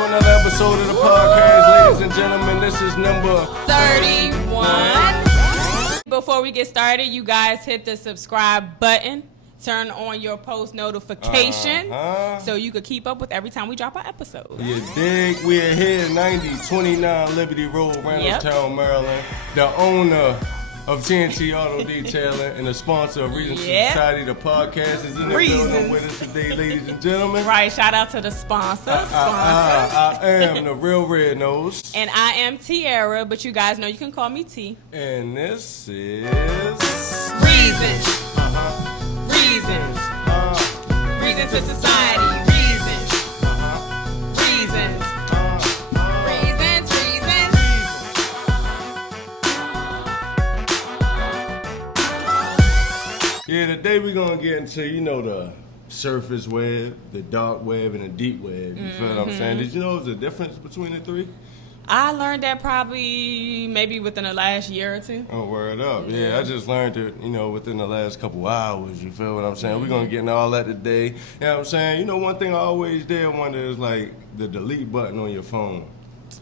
to another episode of the podcast, ladies and gentlemen. This is number 31. Before we get started, you guys hit the subscribe button. Turn on your post notification so you could keep up with every time we drop an episode. You dig? We're here, 9029 Liberty Road, Reynolds, Maryland. The owner of TNT Auto Detailing and the sponsor of Reasons2Society. The podcast is in the building with us today, ladies and gentlemen. Right, shout out to the sponsor. I am the real Red Nose. And I am Tiara, but you guys know you can call me T. And this is... Reasons. Reasons to Society. Reasons. Yeah, today we're going to get into, the surface web, the dark web, and the deep web. You feel what I'm saying? Did you know there's a difference between the three? I learned that probably maybe within the last year or two. Oh, word up. Yeah, I just learned it, within the last couple hours. You feel what I'm saying? We're going to get into all that today. You know what I'm saying? One thing I always did wonder is, like, the delete button on your phone.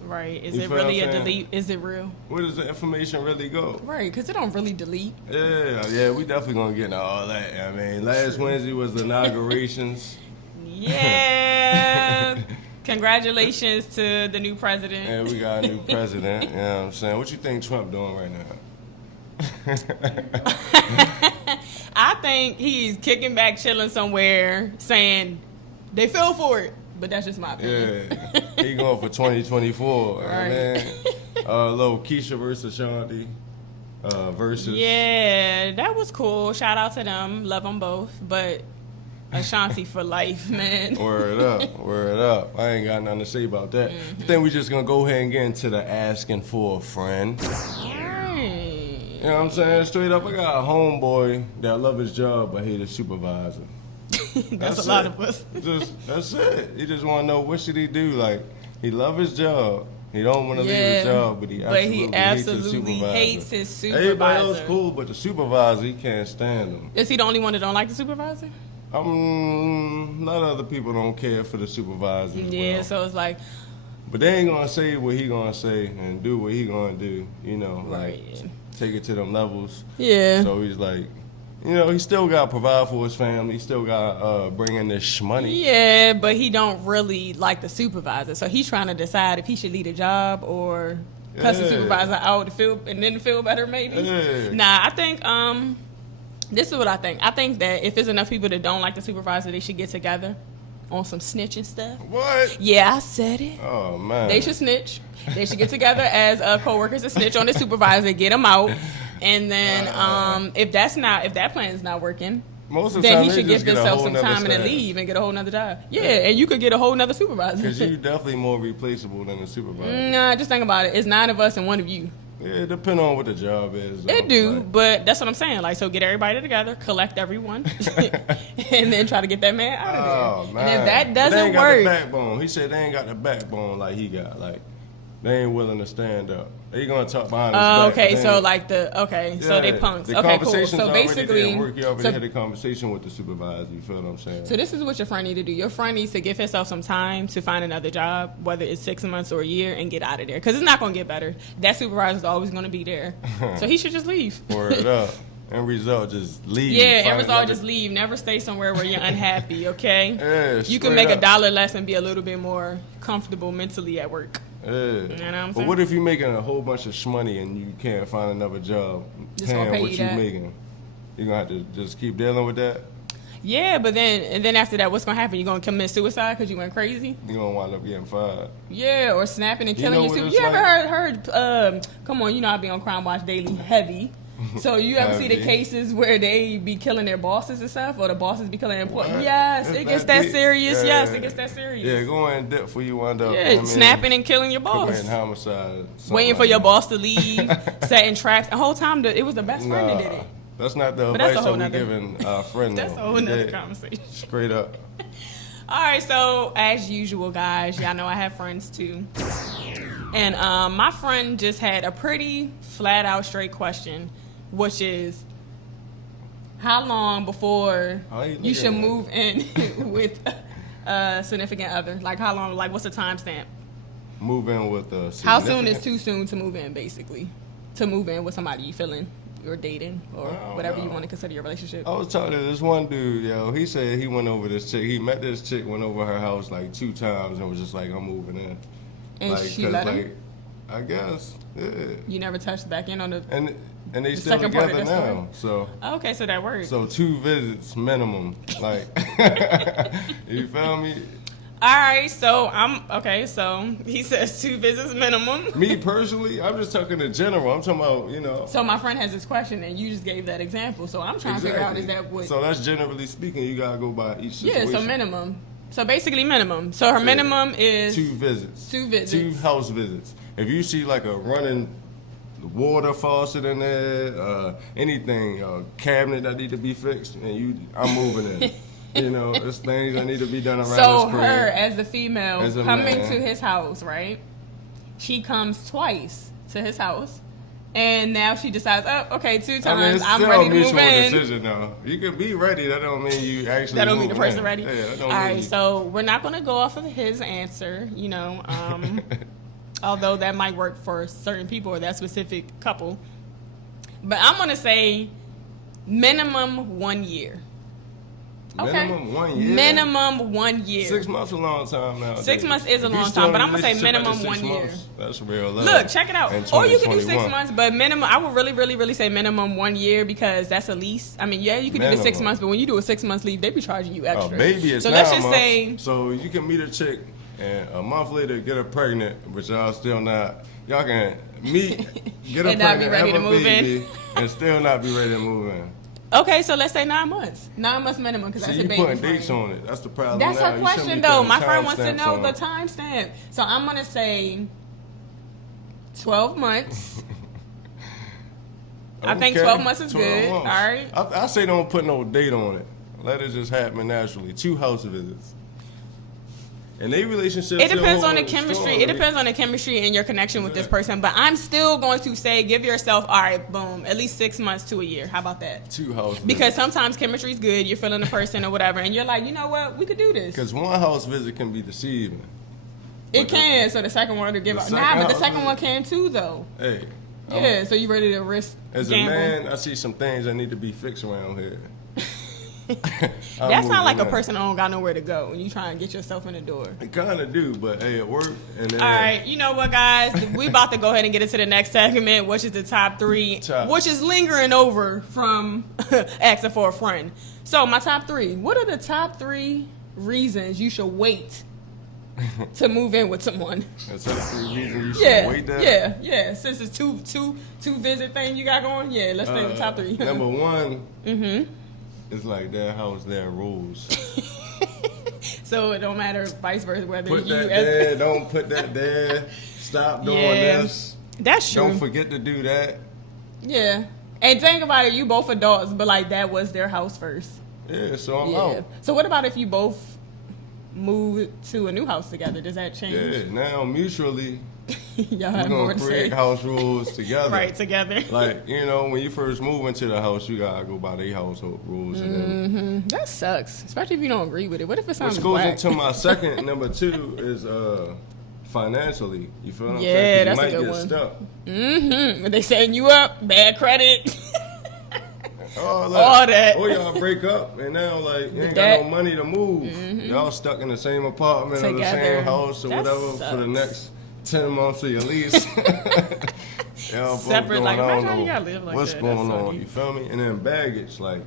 Right. Is it really a delete? Is it real? Where does the information really go? Right, because it don't really delete. Yeah, we definitely going to get into all that. I mean, last Wednesday was the inaugurations. Yeah. Congratulations to the new president. Yeah, we got a new president. You know what I'm saying? What you think Trump doing right now? I think he's kicking back, chilling somewhere, saying they fell for it. But that's just my opinion. Yeah, he going for 2024. Right. Man. Little Keisha versus Shanti versus. Yeah, that was cool. Shout out to them. Love them both. But Ashanti for life, man. Word up. I ain't got nothing to say about that. I think we just gonna go ahead and get into the asking for a friend. Right. You know what I'm saying? Straight up, I got a homeboy that love his job but hate his supervisor. That's a lot of us. That's it. He just want to know what should he do. Like, he love his job. He don't want to leave his job, but he absolutely hates his supervisor. Everybody else cool, but the supervisor, he can't stand him. Is he the only one that don't like the supervisor? A lot of other people don't care for the supervisor. Yeah, well. So it's like... But they ain't going to say what he going to say and do what he going to do, right. Take it to them levels. Yeah. So he's like... he still got to provide for his family. He still got to bring in this money. Yeah, but he don't really like the supervisor. So he's trying to decide if he should leave the job or cuss the supervisor out to feel better, maybe. Yeah. Nah, I think this is what I think. I think that if there's enough people that don't like the supervisor, they should get together on some snitching stuff. What? Yeah, I said it. Oh, man. They should snitch. They should get together as co-workers and snitch on the supervisor, get him out. And then if that plan is not working, then he should give himself some time and then leave and get a whole nother job. Yeah, and you could get a whole nother supervisor. Because you're definitely more replaceable than the supervisor. Nah, just think about it. It's 9 of us and 1 of you. Yeah, depending on what the job is. It do, but that's what I'm saying. Like, so get everybody together, collect everyone, and then try to get that man out of there. Oh, man. And if that doesn't they ain't work, got the backbone. He said they ain't got the backbone like he got. Like, they ain't willing to stand up. They gonna talk behind his back. Okay, so so they punks. The okay, cool. conversation's So basically, already work. You already had a conversation with the supervisor. You feel what I'm saying? So this is what your friend need to do. Your friend needs to give himself some time to find another job, whether it's 6 months or a year, and get out of there. Because it's not gonna get better. That supervisor's always gonna be there. So he should just leave. Word up. End result, just leave. Yeah, end result, just leave. Never stay somewhere where you're unhappy. Okay. Yeah, you can make $1 less and be a little bit more comfortable mentally at work. Yeah. You know what I'm saying? But what if you're making a whole bunch of shmoney and you can't find another job paying what you're making? You're going to have to just keep dealing with that? Yeah, but then after that, what's going to happen? You're going to commit suicide because you went crazy? You're going to wind up getting fired. Yeah, or snapping and killing yourself. You ever heard come on, I be on Crime Watch Daily heavy. So you ever see the cases where they be killing their bosses and stuff, or the bosses be killing their employees? Yes, it gets that serious. Yes, it gets that serious. Yeah, go in depth for you wind up. Snapping and killing your boss. Committing homicide. Waiting for your boss to leave, setting traps. The whole time, it was the best friend that did it. That's not the advice that we're giving our friend. That's a whole nother conversation. Straight up. All right, so as usual, guys, y'all know I have friends too. And my friend just had a pretty flat out straight question, which is, how long before you should move in with significant other? Like how long? Like what's the timestamp? Move in with a How soon is too soon to move in, basically? To move in with somebody you feeling you're dating or whatever you want to consider your relationship. I was talking to this one dude, yo. He said he went over this chick. He met this chick, went over her house like 2 times, and was just like, I'm moving in. And like, she let him? I guess, yeah. You never touched back in on the and they still together now. So okay, so that works. So 2 visits minimum, like you feel me? All right, so so he says 2 visits minimum. Me personally, I'm just talking in general. I'm talking about, you know. So my friend has this question, and you just gave that example. So I'm trying to figure out, is that what? So that's generally speaking, you gotta go by each situation. Yeah, so minimum. So basically minimum. So her minimum is 2 visits. 2 visits. 2 house visits. If you see like a running water faucet in there, anything, cabinet that need to be fixed, and I'm moving in. You know, there's things that need to be done around so this crib. her, as the female, coming man. to his house, right? She comes twice to his house, and now she decides, oh, okay, 2 times, I'm ready to move in. Decision, though. You can be ready. That don't mean you actually. That don't mean the person ready. Yeah, that don't All mean right, so we're not going to go off of his answer, you know, although that might work for certain people or that specific couple. But I'm going to say minimum 1 year. Okay. Minimum 1 year? Minimum 1 year. 6 months is a long time now. 6 months is a long time, but I'm going to say minimum 1 year. That's real love. Look, check it out. Or you can do 6 months, but minimum, I would really, really, really say minimum 1 year because that's a lease. I mean, yeah, you can do the 6 months, but when you do a 6 month lease, they be charging you extra. Baby, it's so 9 let's just months. say. So you can meet a chick and a month later get her pregnant, but y'all still not. Y'all can meet, get her and not pregnant, be ready have to a move baby, in. and still not be ready to move in. Okay, so let's say 9 months. 9 months minimum because that's a baby. You putting dates on it. That's the problem. That's now. her question, though. My friend wants to know the timestamp. So I'm going to say 12 months. I think 12 months is good. Months. All right. I say don't put no date on it. Let it just happen naturally. 2 house visits. And they relationship. It depends on the chemistry. It depends on the chemistry and your connection with this person. But I'm still going to say, give yourself, all right, boom, at least 6 months to a year. How about that? 2 house visits. Because sometimes chemistry is good. You're feeling the person or whatever, and you're like, you know what, we could do this. Because 1 house visit can be deceiving. It can. So the second one to give up. Nah, but the second one can too, though. Hey. Yeah. So you ready to risk? As gamble? A man, I see some things that need to be fixed around here. That's not like a person that don't got nowhere to go when you try and get yourself in the door. It kind of do, but hey, it worked. And then, all right, you know what, guys? We about to go ahead and get into the next segment, which is the top 3, which is lingering over from asking for a friend. So my top 3. What are the top 3 reasons you should wait to move in with someone? That's top 3 reasons you should wait there? Yeah. Since it's two visit thing you got going, yeah, let's stay with top 3. Number 1. It's like their house, their rules. So it don't matter vice versa whether put you that there, don't put that there. Stop doing this. That's true. Don't forget to do that. Yeah. And think about it, you both adults, but like that was their house first. Yeah, so I'm out. So what about if you both move to a new house together? Does that change? Yeah, now mutually y'all we're going to create house rules together. Right, together. Like, you know, when you first move into the house, you got to go by their household rules. And then, that sucks, especially if you don't agree with it. What if it sounds which goes whack? into my second, number 2, is financially. You feel what I'm saying? Yeah, that's a good one. one. Stuck. But they setting you up, bad credit. All that. Or y'all break up and now like you ain't got no money to move. Y'all stuck in the same apartment or the same house or whatever for the next 10 months of your lease. Y'all separate, like imagine how you gotta live like what's that. going on? You feel me? And then baggage, like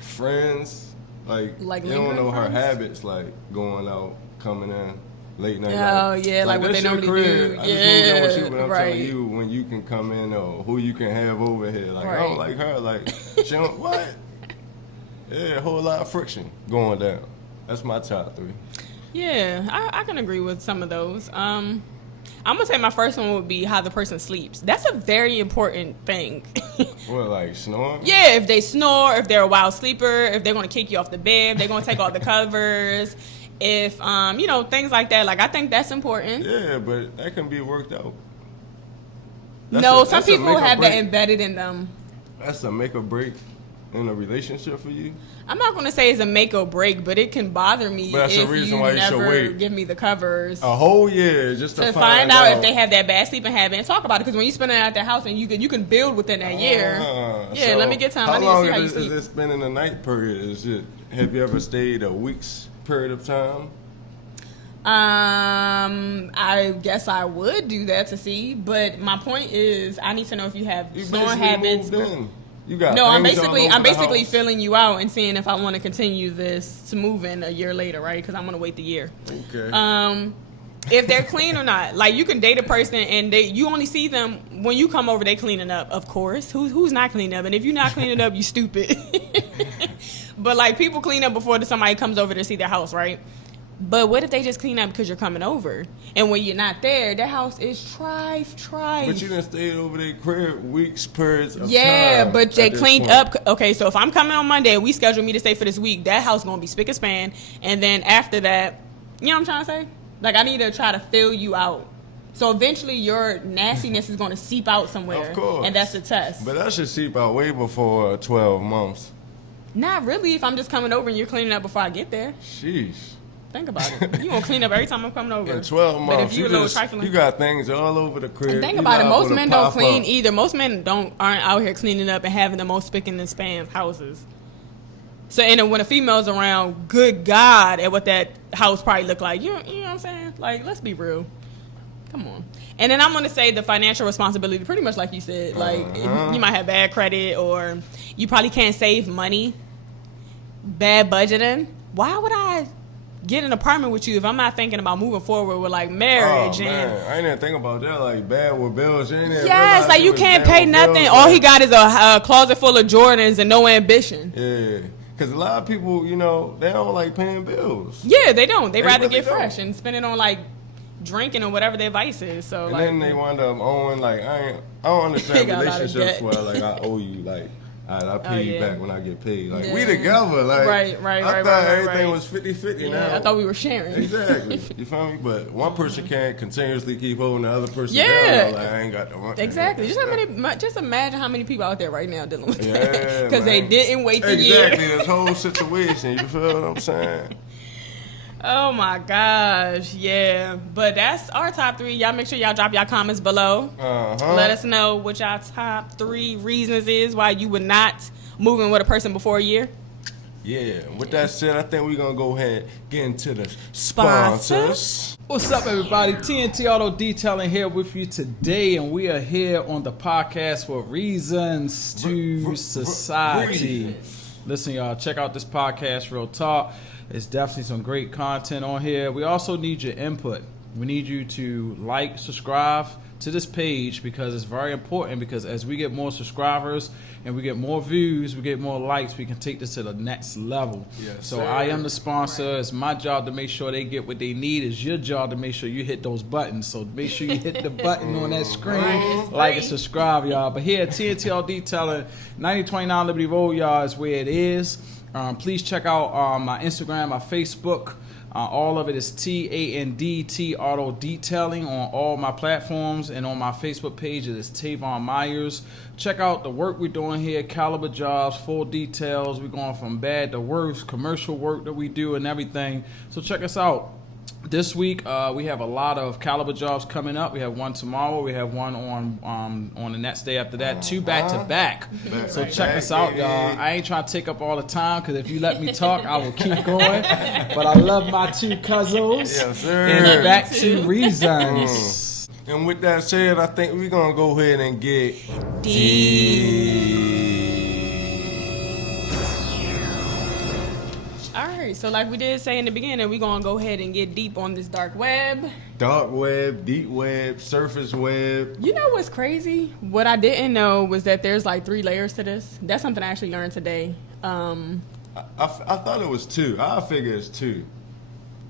friends, like you don't know her habits, like going out, coming in. Late night. Oh, yeah, like what they normally do. I just moved in with you, but I'm telling you when you can come in or who you can have over here. Like, I don't like her. Like, she don't, what? Yeah, a whole lot of friction going down. That's my top 3. Yeah, I can agree with some of those. I'm going to say my first one would be how the person sleeps. That's a very important thing. What, like snoring? Yeah, if they snore, if they're a wild sleeper, if they're going to kick you off the bed, if they're going to take all the covers. If, you know, things like that. Like, I think that's important. Yeah, but that can be worked out. Some people have that embedded in them. That's a make or break. in a relationship for you? I'm not going to say it's a make or break, but it can bother me if you never give me the covers. A whole year just to find out if they have that bad sleeping habit and talk about it. Because when you spend it at their house and you can build within that year. Yeah, so let me get time. I need to see how you sleep. How long is it spending the night period? Have you ever stayed a week's period of time? I guess I would do that to see, but my point is, I need to know if you have snoring habits. I'm basically filling you out and seeing if I want to continue this to move in a year later, right? Because I'm gonna wait the year. Okay. If they're clean or not, like you can date a person and you only see them when you come over. They cleaning up, of course. Who's not cleaning up? And if you're not cleaning up, you stupid. But like people clean up before somebody comes over to see their house, right? But what if they just clean up because you're coming over? And when you're not there, their house is trife. But you done stayed over their crib weeks, periods of time. Yeah, but they cleaned up. Okay, so if I'm coming on Monday and we schedule me to stay for this week, that house going to be spick and span. And then after that, you know what I'm trying to say? Like, I need to try to fill you out. So eventually your nastiness is going to seep out somewhere. Of course. And that's the test. But that should seep out way before 12 months. Not really if I'm just coming over and you're cleaning up before I get there. Sheesh. Think about it. You gonna clean up every time I'm coming over. In 12 months, but if you got things all over the crib. And think about it. Most men don't clean either. Most men aren't out here cleaning up and having the most spick and span houses. So, and when a female's around, good God, at what that house probably look like. You know what I'm saying? Like, let's be real. Come on. And then I'm gonna say the financial responsibility, pretty much like you said. Like, you might have bad credit, or you probably can't save money. Bad budgeting. Why would I get an apartment with you if I'm not thinking about moving forward with like marriage? I ain't even think about that. Like bad with bills. Yes, like you can't pay nothing. Bills, all he got is a closet full of Jordans and no ambition. Yeah, because a lot of people, they don't like paying bills. Yeah, they don't. They rather get fresh and spend it on like drinking or whatever their vice is. So and then they wind up owing like I don't understand relationships where like I owe you like. I'll pay you back when I get paid. Like, we together. Like, right. I thought everything was 50-50 now. I thought we were sharing. Exactly. You feel me? But one person can't continuously keep holding the other person down. Like, I ain't got the money. Exactly. Just imagine how many people out there right now dealing with that. Because they didn't wait the year. Exactly. This whole situation. You feel what I'm saying? Oh my gosh, yeah. But that's our top 3. Y'all make sure y'all drop y'all comments below. Let us know what y'all top 3 reasons is why you would not move in with a person before a year. Yeah. With that said, I think we're going to go ahead and get into the sponsors. What's up, everybody? TNT Auto Detailing here with you today, and we are here on the podcast for Reasons to Society. Listen, y'all, check out this podcast, Real Talk. It's definitely some great content on here. We also need your input. We need you to like, subscribe to this page because it's very important, because as we get more subscribers and we get more views, we get more likes, we can take this to the next level. Yes, so I am the sponsor. It's my job to make sure they get what they need. It's your job to make sure you hit those buttons. So make sure you hit the button on that screen, like and subscribe, y'all. But here at TNT Detailing, 9029 Liberty Road, y'all, is where it is. Please check out my Instagram, my Facebook. All of it is TANDT Auto Detailing on all my platforms, and on my Facebook page it is Tavon Myers. Check out the work we're doing here, Caliber Jobs, full details. We're going from bad to worse, commercial work that we do and everything. So check us out. This week we have a lot of Caliber Jobs coming up. We have one tomorrow. We have one on the next day after that. 2 back to back. So check us out, y'all. I ain't trying to take up all the time, because if you let me talk, I will keep going. But I love my 2 cousins. Yes, sir. And back to Reasons. And with that said, I think we're gonna go ahead and get deep. So like we did say in the beginning, we're going to go ahead and get deep on this dark web. Dark web, deep web, surface web. You know what's crazy? What I didn't know was that there's like 3 layers to this. That's something I actually learned today. I thought it was 2. I figure it's 2.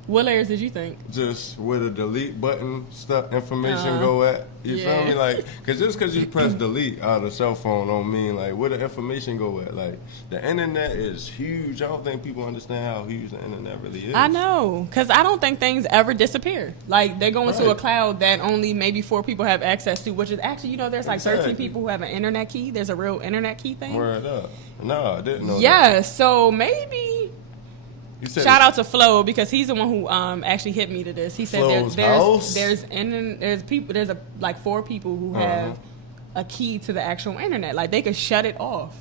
What layers did you think? Just where the delete button stuff information go at. You feel me? Like, cause just cause you press delete out of a cell phone don't mean like where the information go at. Like the internet is huge. I don't think people understand how huge the internet really is. I know, cause I don't think things ever disappear. Like they go into a cloud that only maybe 4 people have access to, which is actually, there's like 13 people who have an internet key. There's a real internet key thing. Word up. No, I didn't know that. Yeah, so maybe shout out to Flo because he's the one who actually hit me to this. He said there's like 4 people who have a key to the actual internet. Like they could shut it off.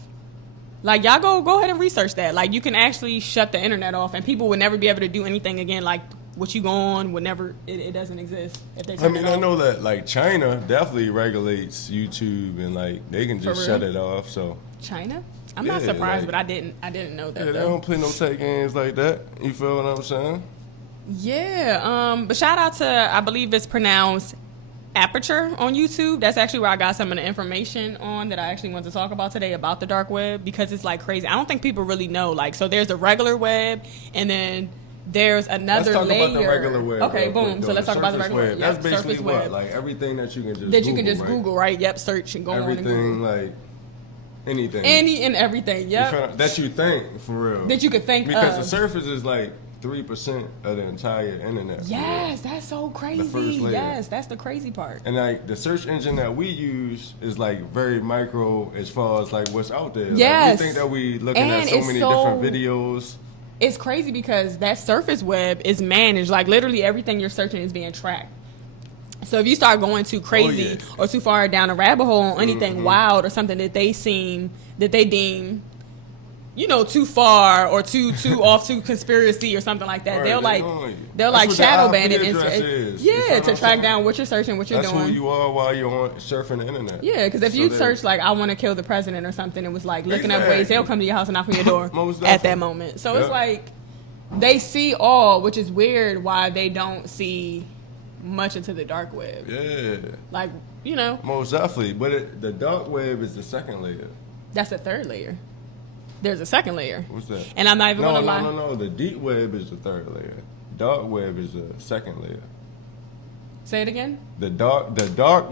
Like y'all go ahead and research that. Like you can actually shut the internet off and people would never be able to do anything again. Like what you go on would never, it doesn't exist. If they I know that like China definitely regulates YouTube and like they can just shut it off. So China? I'm not surprised, but I didn't know that. Yeah, they don't play no tech games like that. You feel what I'm saying? Yeah. But shout out to, I believe it's pronounced Aperture on YouTube. That's actually where I got some of the information on that I actually want to talk about today about the dark web because it's like crazy. I don't think people really know. Like, so there's the regular web and then there's another layer. Let's talk about the regular web. Okay, boom. So let's talk about the regular web. That's basically what? Like everything that you can just Google, right? Yep, search and go on and Google. Everything like anything. Any and everything, yep. That you think, for real. That you could think because the surface is like 3% of the entire internet. Yes, that's so crazy. Yes, that's the crazy part. And like the search engine that we use is like very micro as far as like what's out there. Yes. Like, we think that we looking at so many different videos. It's crazy because that surface web is managed. Like literally everything you're searching is being tracked. So if you start going too crazy or too far down a rabbit hole on anything wild or something that they deem, too far or too off to conspiracy or something like that, they'll like shadow ban it to track down what you're searching, what you're doing. That's who you are while you're surfing the internet. Yeah, because if you search like I want to kill the president or something, it was like looking up ways they'll come to your house and knock on your door at that moment. So it's like they see all, which is weird why they don't see much into the dark web. Yeah. Like, most definitely. But the dark web is the second layer. That's the third layer. There's a second layer. What's that? And I'm not even going to lie. No. The deep web is the third layer. Dark web is the second layer. Say it again? The dark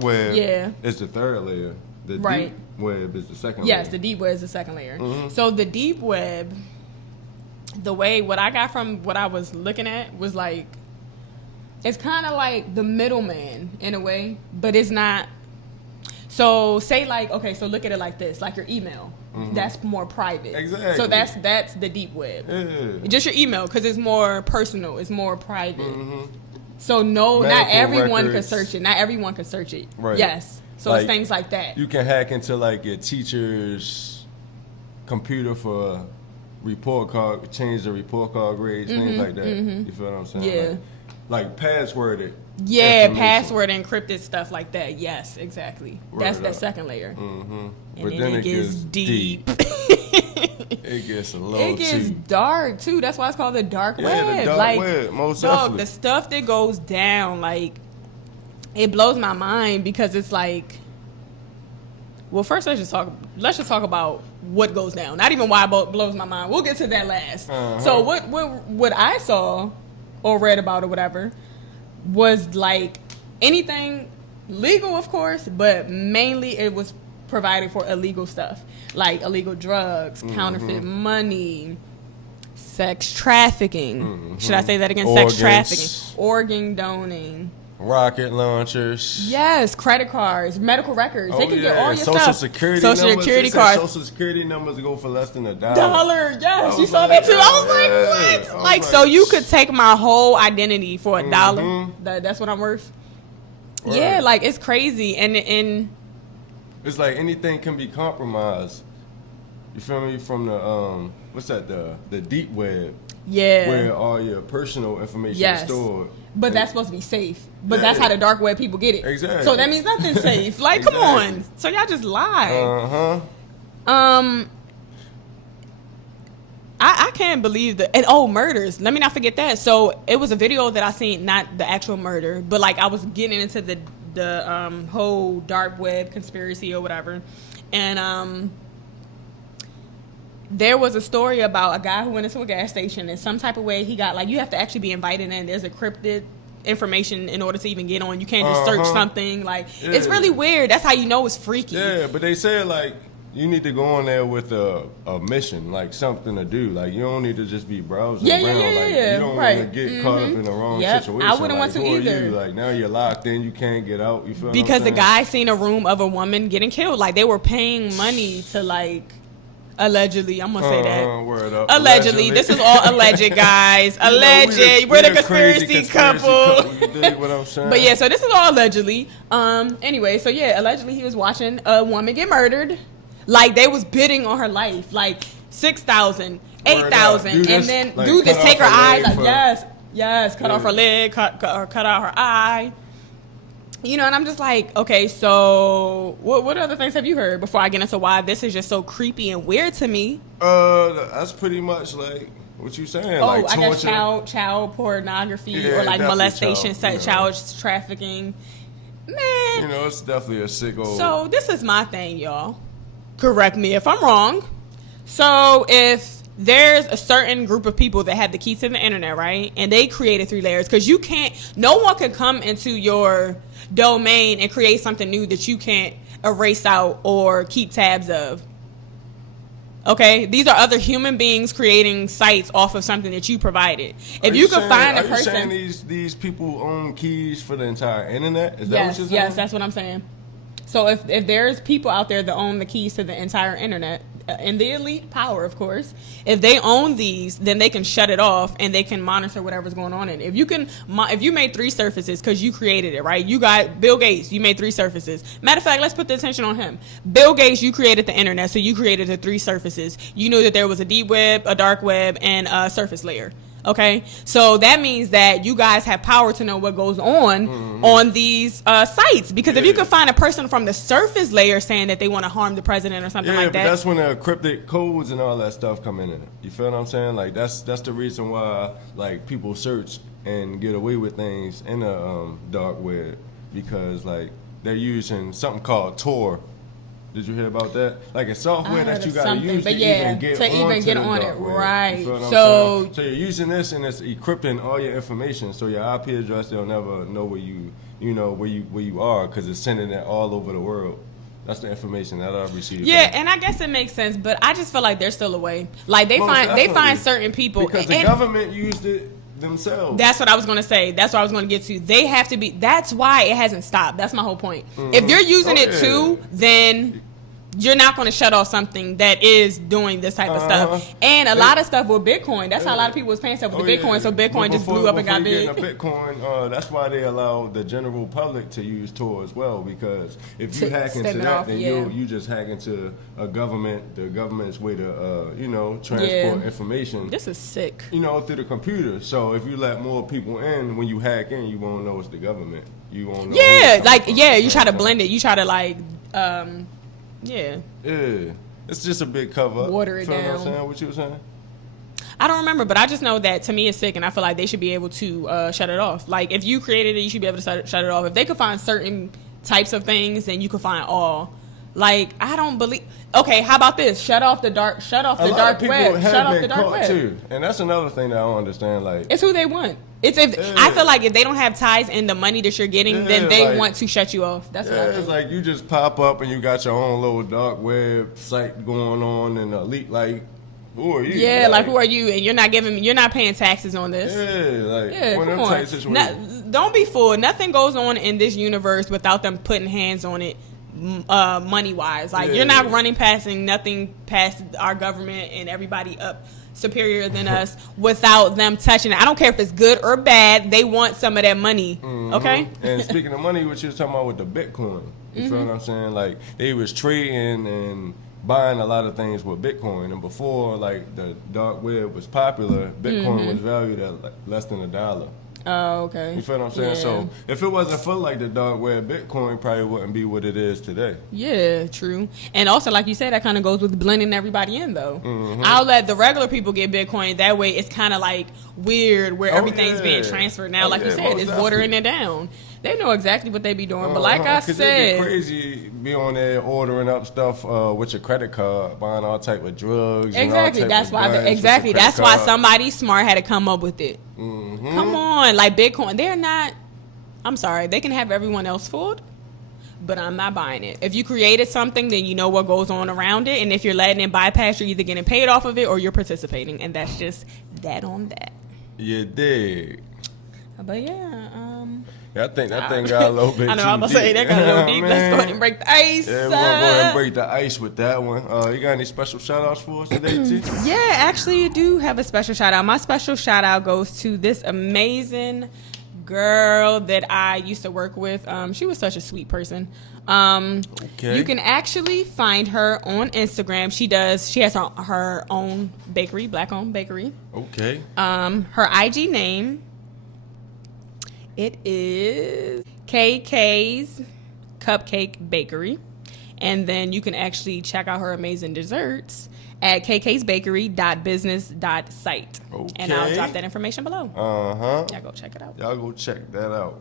web is the third layer. The deep web is the second layer. Yes, the deep web is the second layer. Mm-hmm. So the deep web, what I got from what I was looking at was like, it's kind of like the middleman in a way, but it's not. So say like, okay, so look at it like this, like your email. Mm-hmm. That's more private. Exactly. So that's the deep web. Yeah. Just your email, because it's more personal. It's more private. Mm-hmm. So not everyone can search it. Not everyone can search it. Right. Yes. So it's things like that. You can hack into like your teacher's computer for report card, change the report card grades, things like that. You feel what I'm saying? Yeah. Like passworded. Yeah, password encrypted stuff like that. Yes, exactly. That's that second layer. Mm-hmm. But then it gets deep. It gets a little It gets dark too. That's why it's called the dark web. Yeah, the dark web. Most definitely. The stuff that goes down, like, it blows my mind because it's like, well, first let's just talk about what goes down. Not even why it blows my mind. We'll get to that last. So what I saw or read about or whatever was like anything legal, of course, but mainly it was provided for illegal stuff like illegal drugs, counterfeit money, sex trafficking. Should I say that again? Organs. Sex trafficking, organ donating, rocket launchers. Yes, credit cards, medical records. They can get all your Social stuff. Security Social numbers. Security cards. Social Security numbers go for less than $1. Yes, you saw that too. I was like, what? Like, so you could take my whole identity for $1. That's what I'm worth. Right. Yeah, like it's crazy, and it's like anything can be compromised. You feel me? From the what's that? The deep web. Yeah. Where all your personal information is stored. But that's supposed to be safe. But that's how the dark web people get it. Exactly. So that means nothing's safe. Like, come on. So y'all just lie. I can't believe murders. Let me not forget that. So it was a video that I seen, not the actual murder, but like I was getting into the whole dark web conspiracy or whatever. And there was a story about a guy who went into a gas station and some type of way he got, like, you have to actually be invited in. There's encrypted information in order to even get on. You can't just search something. Like, it's really weird. That's how you know it's freaky. Yeah, but they said, like, you need to go on there with a mission, like something to do. Like, you don't need to just be browsing around. Like, you don't want to get caught up in the wrong situation. I wouldn't want to who either. Are you? Like, now you're locked in, you can't get out. You feel because what I'm the guy seen a room of a woman getting killed. Like, they were paying money to, like, allegedly, I'm gonna say that. Word up. Allegedly. This is all alleged, guys. Alleged. We're the conspiracy couple. You dig what I'm saying? But yeah, so this is all allegedly. Anyway, so yeah, allegedly he was watching a woman get murdered. Like, they was bidding on her life, like 6,000, 8,000, and then like, do this, take her eyes, like, yes, cut off her leg, cut out her eye. You know, and I'm just like, okay, so what other things have you heard before I get into why this is just so creepy and weird to me? That's pretty much like what you saying. Oh, like I guess child pornography or like molestation, child trafficking. Man, you know, it's definitely a sicko. So this is my thing, y'all. Correct me if I'm wrong. So if there's a certain group of people that have the key to the internet, right? And they created 3 layers, because no one can come into your domain and create something new that you can't erase out or keep tabs of. Okay? These are other human beings creating sites off of something that you provided. If you could find a person. Are you saying these people own keys for the entire internet? Is that what you're saying? Yes, that's what I'm saying. So if there's people out there that own the keys to the entire internet, and the elite power, of course, if they own these, then they can shut it off and they can monitor whatever's going on in it. If you made 3 surfaces because you created it, right? You got Bill Gates, you made 3 surfaces. Matter of fact, let's put the attention on him. Bill Gates, you created the internet, so you created the 3 surfaces. You knew that there was a deep web, a dark web, and a surface layer. Okay, so that means that you guys have power to know what goes on these sites. Because if you can find a person from the surface layer saying that they want to harm the president or something like that. Yeah, but that's when the cryptic codes and all that stuff come in it. You feel what I'm saying? Like, that's the reason why, like, people search and get away with things in the dark web, because, like, they're using something called Tor. Did you hear about that? Like a software that you gotta use to even get on it. Right. So you're using this and it's encrypting all your information. So your IP address, they'll never know where you are, because it's sending it all over the world. That's the information that I've received. Yeah, and I guess it makes sense, but I just feel like there's still a way. Like they find certain people because the government used it themselves. That's what I was going to say. That's what I was going to get to. They have to be. That's why it hasn't stopped. That's my whole point. If you're using it too, then you're not going to shut off something that is doing this type of stuff. And a lot of stuff with Bitcoin. That's how a lot of people was paying stuff with the Bitcoin. So Bitcoin just blew up and got big. Bitcoin, that's why they allow the general public to use Tor as well, because if you hack into that, then you just hack into the government's way to transport information. This is sick. Through the computer. So if you let more people in, when you hack in, you won't know it's the government. You won't know. Yeah, you try to blend it. You try to Yeah, it's just a big cover up. Water it down. What I'm saying? What you were saying? I don't remember, but I just know that to me it's sick, and I feel like they should be able to shut it off. Like, if you created it, you should be able to shut it off. If they could find certain types of things, then you could find all. Like, I don't believe. Okay, how about this? Shut off the dark web. Shut off the dark web too, and that's another thing that I don't understand. Like, it's who they want. I feel like if they don't have ties in the money that you're getting, then they want to shut you off. That's what I think. It's like you just pop up and you got your own little dark web site going on, and elite, like, who are you? Yeah, like who are you? And you're not paying taxes on this. Come on. Don't be fooled. Nothing goes on in this universe without them putting hands on it. Money wise, you're not passing nothing past our government and everybody up superior than us without them touching it. I don't care if it's good or bad, they want some of that money. Okay. And speaking of money, what you was talking about with the Bitcoin, you feel what I'm saying? Like, they was trading and buying a lot of things with Bitcoin, and before, like, the dark web was popular, Bitcoin was valued at less than $1. Oh, okay. You feel what I'm saying? Yeah. So if it wasn't for like the dark web, Bitcoin probably wouldn't be what it is today. Yeah, true. And also, like you said, that kind of goes with blending everybody in, though. I'll let the regular people get Bitcoin. That way, it's kind of like weird where everything's being transferred now. Like you said, it's watering it down. They know exactly what they be doing. But like I said, it's crazy be on there ordering up stuff with your credit card, buying all type of drugs. Exactly. That's why. That's why somebody smart had to come up with it. Come on, like Bitcoin. They're not. I'm sorry. They can have everyone else fooled, but I'm not buying it. If you created something, then you know what goes on around it, and if you're letting it bypass, you're either getting paid off of it or you're participating, and that's just that on that. You dig. But yeah, I think that thing got a little bit. I know I'm gonna say that got a little deep. Let's go ahead and break the ice. Yeah, we're gonna go ahead and break the ice with that one. You got any special shout outs for us today, T? Yeah, actually, you do have a special shout out. My special shout out goes to this amazing girl that I used to work with. She was such a sweet person. You can actually find her on Instagram. She has her own bakery, black-owned bakery. Okay. Her IG name, it is KK's Cupcake Bakery. And then you can actually check out her amazing desserts at kk'sbakery.business.site. Okay. And I'll drop that information below. Y'all go check it out. Y'all go check that out.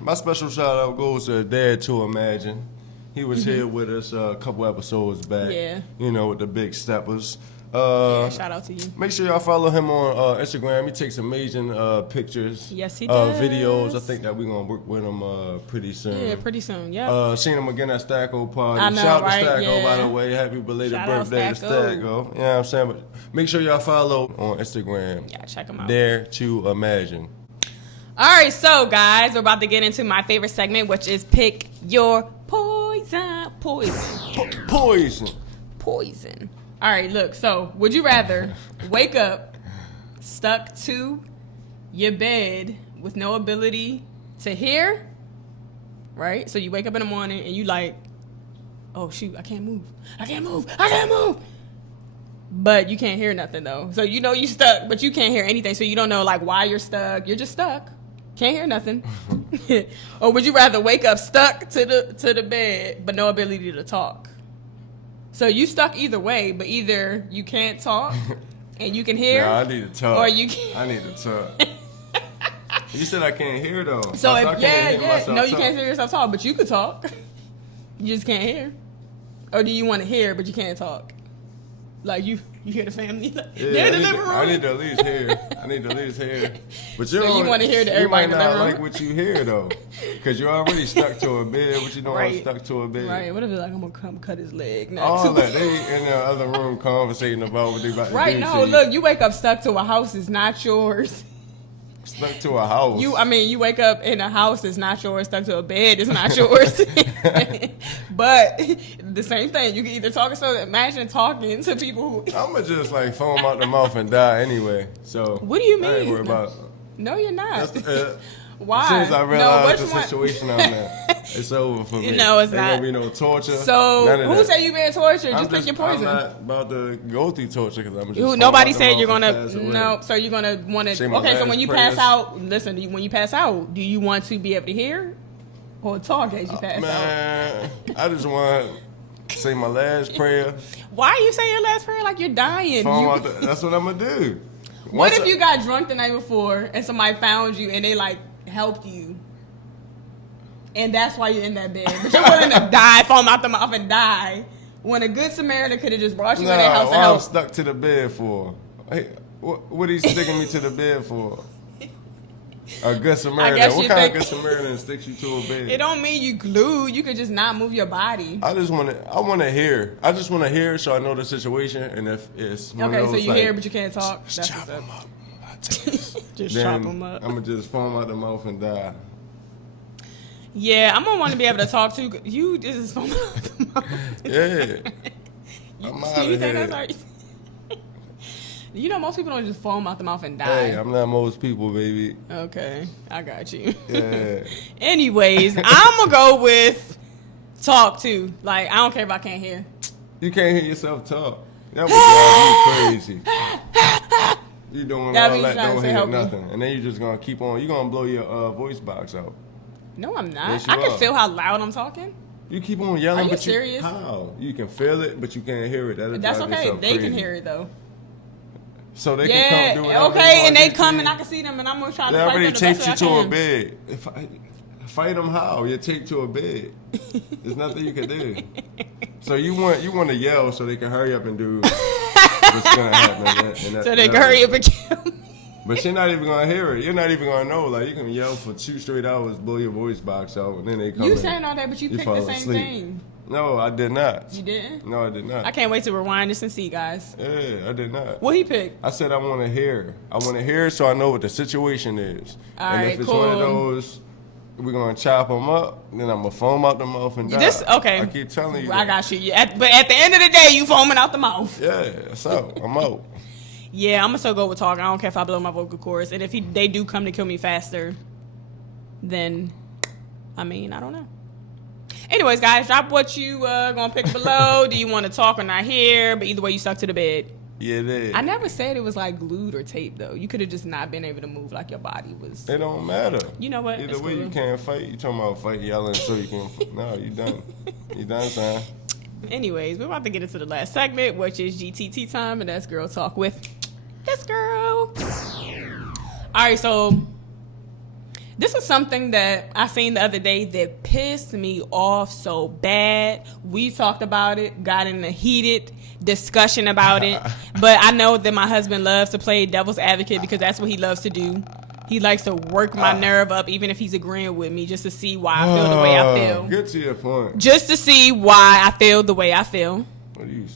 My special shout out goes to Dare to Imagine. He was here with us a couple episodes back. Yeah. You know, with the big steppers. Shout out to you. Make sure y'all follow him on Instagram. He takes amazing pictures. Yes, he does. Videos. I think that we're going to work with him pretty soon. Yeah, pretty soon. Yeah. Seen him again at Stacko Party. I know, Shout out right? to Stacko, Yeah. by the way. Happy belated birthday to Stacko. You know what I'm saying? But make sure y'all follow on Instagram. Yeah, check him out. Dare to Imagine. All right, so guys, we're about to get into my favorite segment, which is Pick Your Poison. Poison. All right, look, so would you rather wake up stuck to your bed with no ability to hear, right? So you wake up in the morning and you like, oh, shoot, I can't move. But you can't hear nothing, though. So you know you stuck, but you can't hear anything. So you don't know, like, why you're stuck. You're just stuck. Can't hear nothing. Or would you rather wake up stuck to the bed but no ability to talk? So you stuck either way, but either you can't talk and you can hear. Nah, I need to talk. Or you can't. I need to talk. You said I can't hear though. So if, you talk. can't hear yourself talk, but you could talk. You just can't hear. Or do you want to hear but you can't talk? Like you hear the family. They're in the living room. I need to at least hear. But you want to hear that everybody in the living room. You might not like what you hear though, because you're already stuck to a bed. But you know I'm stuck to a bed. Right. What if it's like I'm gonna come cut his leg next? All that they in the other room conversating about what they about to do. Right. No. Look, you wake up stuck to a house is not yours. Stuck to a house. You wake up in a house that's not yours, stuck to a bed is not yours. But the same thing, you can either talk. So imagine talking to people who. I'ma just like foam out the mouth and die anyway. So what do you mean? I ain't worried about. No, you're not. Why? As soon as I realized the situation I'm in, it's over for me. No, it's not. Ain't gonna be no torture. So who said you being tortured? Just pick your poison. I'm not about to go through torture because I'm just. Nobody said you're gonna. No, so you're gonna want to. Okay, so when you pass out, listen. When you pass out, do you want to be able to hear or talk as you pass out? Man, I just want to say my last prayer. Why are you saying your last prayer like you're dying? That's what I'm gonna do. What if you got drunk the night before and somebody found you and they like helped you, and that's why you're in that bed, but you're willing to die, foam out the mouth and die, when a good Samaritan could have just brought you in their house to help? I'm stuck to the bed for? Hey, what are you sticking me to the bed for? A good Samaritan. What kind of good Samaritan sticks you to a bed? It don't mean you glued. You could just not move your body. I want to hear. I just want to hear so I know the situation, and if it's okay, so you hear but you can't talk. That's chop them up. Just chop them up. I'm gonna just foam out the mouth and die. Yeah, I'm gonna want to be able to talk to you. Just foam out the mouth. Yeah. I'm out of here. You know, most people don't just foam out the mouth and die. Hey, I'm not most people, baby. Okay, I got you. Yeah. Anyways, I'm gonna go with talk too. Like, I don't care if I can't hear. You can't hear yourself talk. That would drive me crazy. You doing all that, don't hit nothing. And then you're just going to keep on. You're going to blow your voice box out. No, I'm not. I can feel how loud I'm talking. You keep on yelling, but serious? How? You can feel it, but you can't hear it. That's okay. They can hear it, though. So they can come do it. Okay, and they come and I can see them and I'm going to try to fight them the best way I can. They already taped you to a bed. Fight them how? You're taped to a bed. There's nothing you can do. So you want to yell so they can hurry up and do what's going to happen. So they can hurry up and kill me. But you're not even going to hear it. You're not even going to know. Like, you can yell for 2 straight hours, blow your voice box out, and then they come in. You saying all that, but you picked the same thing. No, I did not. You didn't? No, I did not. I can't wait to rewind this and see, guys. Yeah, I did not. What he picked? I said I want to hear. I want to hear so I know what the situation is. All and right, if it's one of those, we're going to chop them up, then I'm going to foam out the mouth and die. Okay. I keep telling you I got you. But at the end of the day, you foaming out the mouth. Yeah, so I'm out. Yeah, I'm going to still go with talking. I don't care if I blow my vocal cords. And if they do come to kill me faster, then, I mean, I don't know. Anyways, guys, drop what you going to pick below. Do you want to talk or not here? But either way, you stuck to the bed. Yeah, it is. I never said it was like glued or taped, though. You could have just not been able to move like your body was. It don't matter. You know what? Either way, you can't fight. You talking about fight yelling so you can. No, you done. You done, son. Anyways, we're about to get into the last segment, which is GTT time, and that's Girl Talk with this girl. All right, so this is something that I seen the other day that pissed me off so bad. We talked about it, got in a heated discussion about it, but I know that my husband loves to play devil's advocate because that's what he loves to do. He likes to work my nerve up, even if he's agreeing with me, just to see why I feel the way I feel. Get to your point. Just to see why I feel the way I feel. What are you?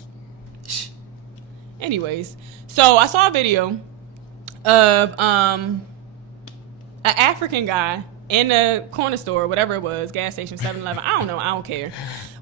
Anyways, so I saw a video of an African guy in a corner store, whatever it was, gas station, 7-Eleven, I don't know, I don't care,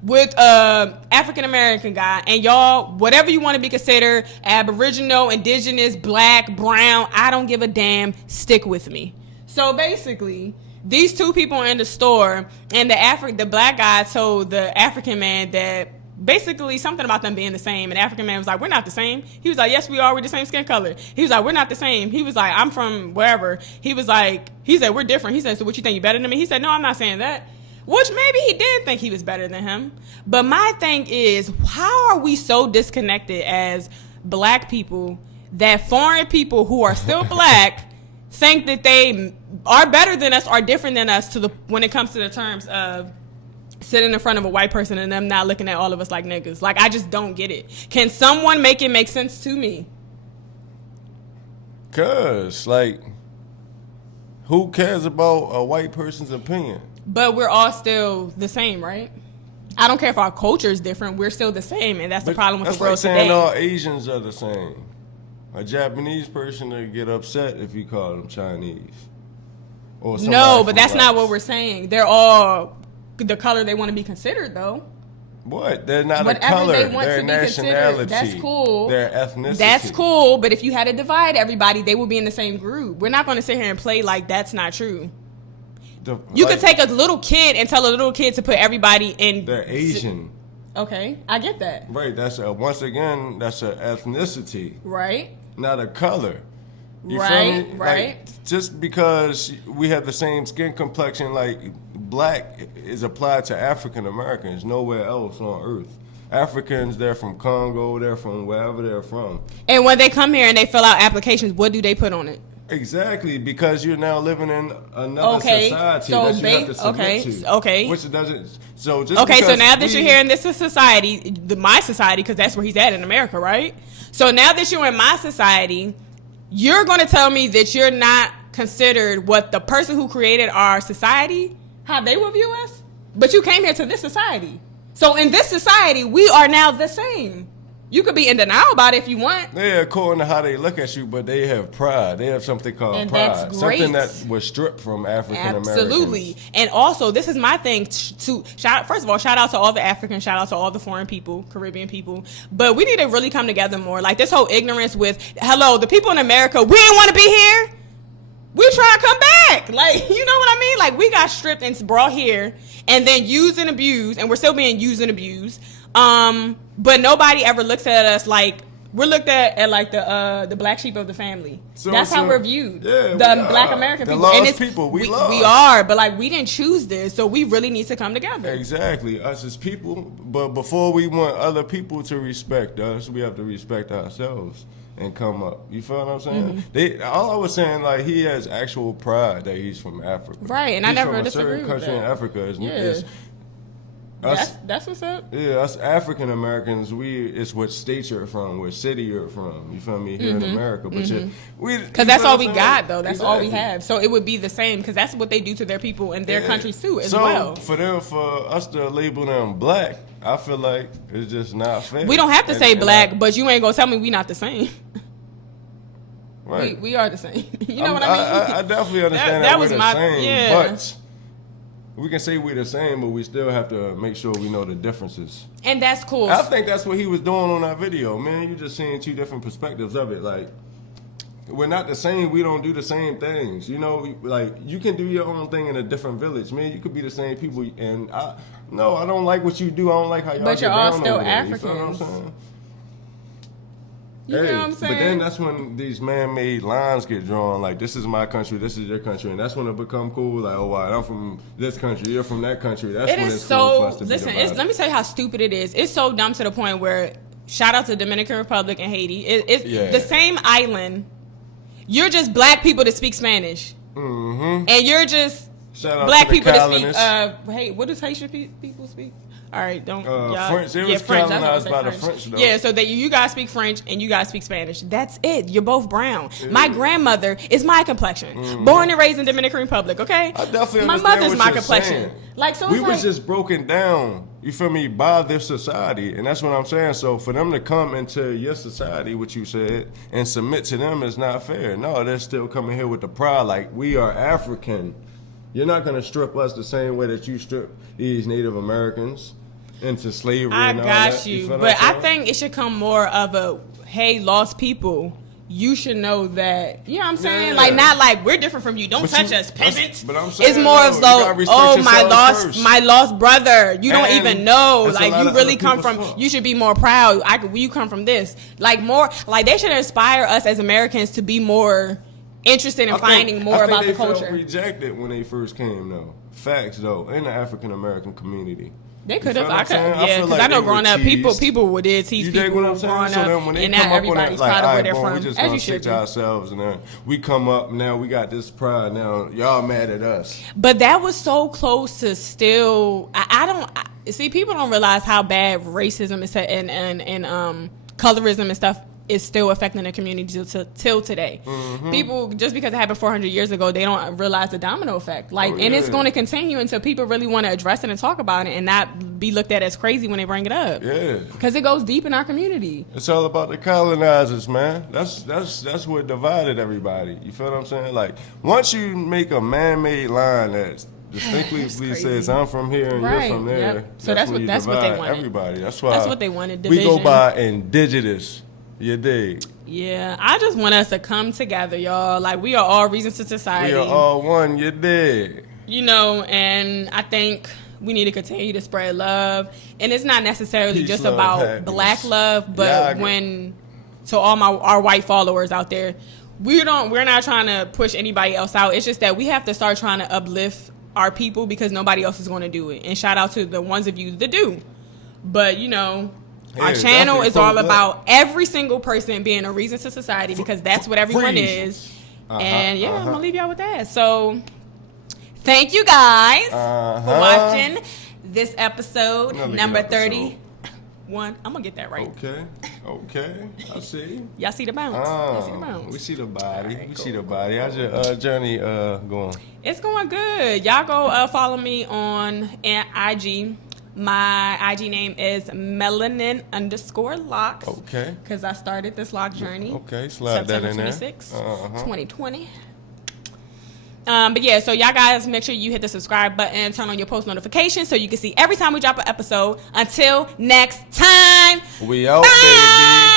with a African-American guy, and y'all, whatever you want to be considered, Aboriginal, Indigenous, Black, Brown, I don't give a damn, stick with me. So basically, these two people are in the store, and the Black guy told the African man that basically something about them being the same, and the African man was like, we're not the same. He was like, yes, we are, we're the same skin color. He was like, we're not the same. He was like, I'm from wherever. He said, we're different. He said, so what, you think you better than me? He said, no, I'm not saying that. Which maybe he did think he was better than him. But my thing is, how are we so disconnected as Black people that foreign people who are still Black think that they are better than us or different than us when it comes to the terms of sitting in front of a white person and them not looking at all of us like niggas? Like, I just don't get it. Can someone make it make sense to me? Cause, like, who cares about a white person's opinion? But we're all still the same, right? I don't care if our culture is different. We're still the same, and that's the problem with the world today. That's like saying all Asians are the same. A Japanese person would get upset if you call them Chinese. Or no, but that's not what we're saying. They're all the color they want to be considered, though. What? They're not a color. They're a nationality. That's cool. They're ethnicity. That's cool, but if you had to divide everybody, they would be in the same group. We're not going to sit here and play like that's not true. You could take a little kid and tell a little kid to put everybody in. They're Asian. Okay, I get that. Right. That's once again, that's an ethnicity. Right. Not a color. You right. feel me? Right. Like, just because we have the same skin complexion, like Black is applied to African Americans nowhere else on earth. Africans, they're from Congo, they're from wherever they're from. And when they come here and they fill out applications, what do they put on it? Exactly, because you're now living in another society that you have to submit to. Okay. Which doesn't. So just okay. So now that you're here in this society, my society, because that's where he's at in America, right? So now that you're in my society, you're going to tell me that you're not considered what the person who created our society, how they will view us, but you came here to this society. So in this society, we are now the same. You could be in denial about it if you want. Yeah, according to how they look at you, but they have pride. They have something called and pride. That's great. Something that was stripped from African Americans. Absolutely. And also, this is my thing to first of all, shout out to all the Africans, shout out to all the foreign people, Caribbean people. But we need to really come together more. Like this whole ignorance with, hello, the people in America, we didn't want to be here. We try to come back. Like, you know what I mean? Like, we got stripped and brought here and then used and abused, and we're still being used and abused. But nobody ever looks at us like We're looked at like the black sheep of the family. So, that's how we're viewed. Yeah, the Black American people. The lost people. We are, but like we didn't choose this, so we really need to come together. Exactly, us as people. But before we want other people to respect us, we have to respect ourselves and come up. You feel what I'm saying? Mm-hmm. All I was saying, like, he has actual pride that he's from Africa. Right, and he's I never from disagree with that. a certain country in Africa. That's what's up. Yeah, us African Americans, it's what state you're from, what city you're from. You feel me? Here in America, but because that's all we got, though. That's all we have. So it would be the same because that's what they do to their people in their countries too, as well. So for us to label them black, I feel like it's just not fair. We don't have to say black, but you ain't gonna tell me we not the same. Right. We are the same. You know what I mean? I definitely understand that we're the same, but we can say we're the same, but we still have to make sure we know the differences. And that's cool. I think that's what he was doing on that video, man. You just seeing two different perspectives of it. Like, we're not the same. We don't do the same things. You know, like, you can do your own thing in a different village, man. You could be the same people. And I don't like what you do. I don't like how y'all But you're all still Africans. Africans. You feel what I'm saying? You know what I'm saying? But then that's when these man-made lines get drawn. Like, this is my country, this is your country, and that's when it become cool. Like, oh, wow, I'm from this country, you're from that country. That's when it's cool for us to listen. be Let me tell you how stupid it is. It's so dumb to the point where shout out to Dominican Republic and Haiti. It's the same island. You're just black people that speak Spanish, and you're just black people that speak. Hey, what does Haitian people speak? All right, don't French. It was French. colonized by the French, though. Yeah, so that you guys speak French and you guys speak Spanish. That's it. You're both brown. Yeah. My grandmother is my complexion. Born and raised in Dominican Republic. Okay, I definitely my understand mother's what my you're complexion. Saying. Like, so we it's was just broken down. You feel me? By this society, and that's what I'm saying. So for them to come into your society, what you said, and submit to them is not fair. No, they're still coming here with the pride. Like, we are African. You're not gonna strip us the same way that you strip these Native Americans into slavery. I and all got that. you, but I think it should come more of a, hey, lost people, you should know that. You know what I'm saying? Yeah. Like, not like we're different from you. Don't touch us, peasants. But I'm saying, it's more of so, oh, my lost brother. You don't even know. Like, you really come from. You should be more proud. You come from this. Like, more. Like, they should inspire us as Americans to be more interested in finding more about the culture. They felt rejected when they first came, though. Facts, though, in the African American community. They could have. Yeah, because I know growing up, people did teach people growing up, and now everybody's proud of where they're from. We just gonna stick to ourselves, and then we come up. Now we got this pride. Now y'all mad at us. But that was so close to still. I don't see. People don't realize how bad racism is and colorism and stuff is still affecting the community till today. People, just because it happened 400 years ago, they don't realize the domino effect. And it's going to continue until people really want to address it and talk about it and not be looked at as crazy when they bring it up. Yeah. Because it goes deep in our community. It's all about the colonizers, man. That's what divided everybody. You feel what I'm saying? Like, once you make a man-made line that distinctly says I'm from here and you're from there. Yep. So that's what they wanted. Everybody. That's what they wanted. Division. We go by indigenous. You dig? Yeah, I just want us to come together, y'all. Like, we are all Reasons to Society. We are all one. You dig? You know, and I think we need to continue to spread love. And it's not necessarily Peace, just love, about happiness. black love, but to all our white followers out there, we're not trying to push anybody else out. It's just that we have to start trying to uplift our people because nobody else is going to do it. And shout out to the ones of you that do. But, you know, our channel is all about every single person being a reason to society because that's what everyone is. And I'm going to leave y'all with that. So thank you guys for watching this episode, number 31. I'm going to get that right. Okay. I see. Y'all see the bounce? We see the body. Right, we see the body. How's your journey going? It's going good. Y'all go follow me on IG. My IG name is melanin_locks. Okay. Because I started this lock journey. Okay, slide that in there. September 26, 2020. But yeah, so y'all guys make sure you hit the subscribe button, turn on your post notifications so you can see every time we drop an episode. Until next time. We out, baby.